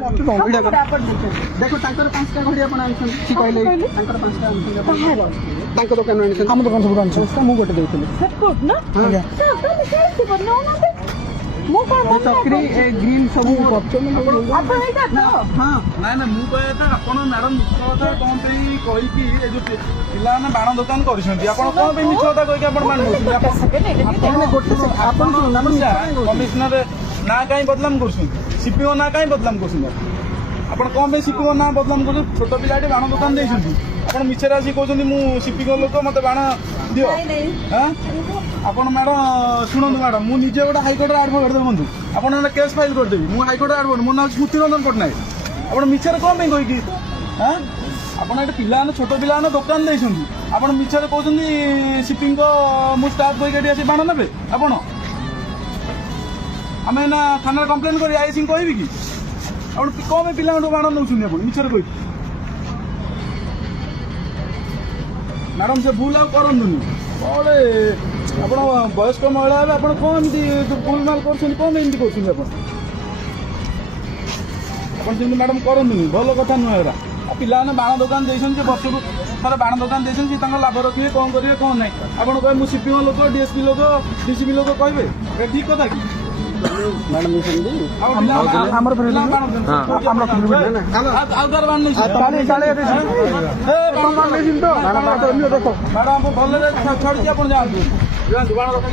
देखो तांकर 5टा घड़ी आपण आनछन की कहले तांकर 5टा आनछन तांकर दुकान आनछन हम दुकान सब आनछन मु गोटे देइतले सपोर्ट ना हां तो अपन कैसे बनाओ ना मो का चक्री ग्रीन सब करछन अपन एटा तो हां ना ना मु कहया था आपण मैडम मिछता कोन पे कहि कि ए जो पिला ना बाण दुकान करिसंती आपण कोन पे मिछता कहि कि आपण मान नउछन आपण गोटे आपण कमिश्नर ना काई बदलाम करछन सीपीओ ना काई बदलाम करछन आपण कोन पे सीपीओ ना बदलाम कर छोट पिलाटे बाण दुकान देइसंती आपण मिछरा आसी कहउछन मु सीपीओ लोक मते बाण दियो हां आपण मैडम शुणु मैडम मु निजे गोटे हाईकोर्ट एडवोकेट बंधु आपण केस फाइल कर देबी मु हाईकोर्ट एडवोकेट मो ना स्मृति रंजन पटनायक आपण मिछर कोन पे कहि कि हां आपण एटा पिला ना छोट पिला ना दुकान देइसंती आपण मिछर कहउछन शिपिंग को मु स्टाफ कहि के आसी बाण नेबे आपण आमे ना थाना कंप्लेन करी आईसी कहबी कि आपण कोन पे पिला बाण नउछन आपण मिछर कहि मैडम से भूल करनी बड़े आप वयस्क महिला आप कौन भूल माल कर कौन एमती कर मैडम करनी भल कथा नुह पिला बाण दुकान देते वर्ष को थे बाण दुकान देते लाभ रखिए कौन करेंगे कौन ना आप कहे मुझे सीपीओ लोक डीएसपी लोक डीसीपी लोक कहे ठीक कथा कि मैडम छाड़ी आप जातु बाण रखा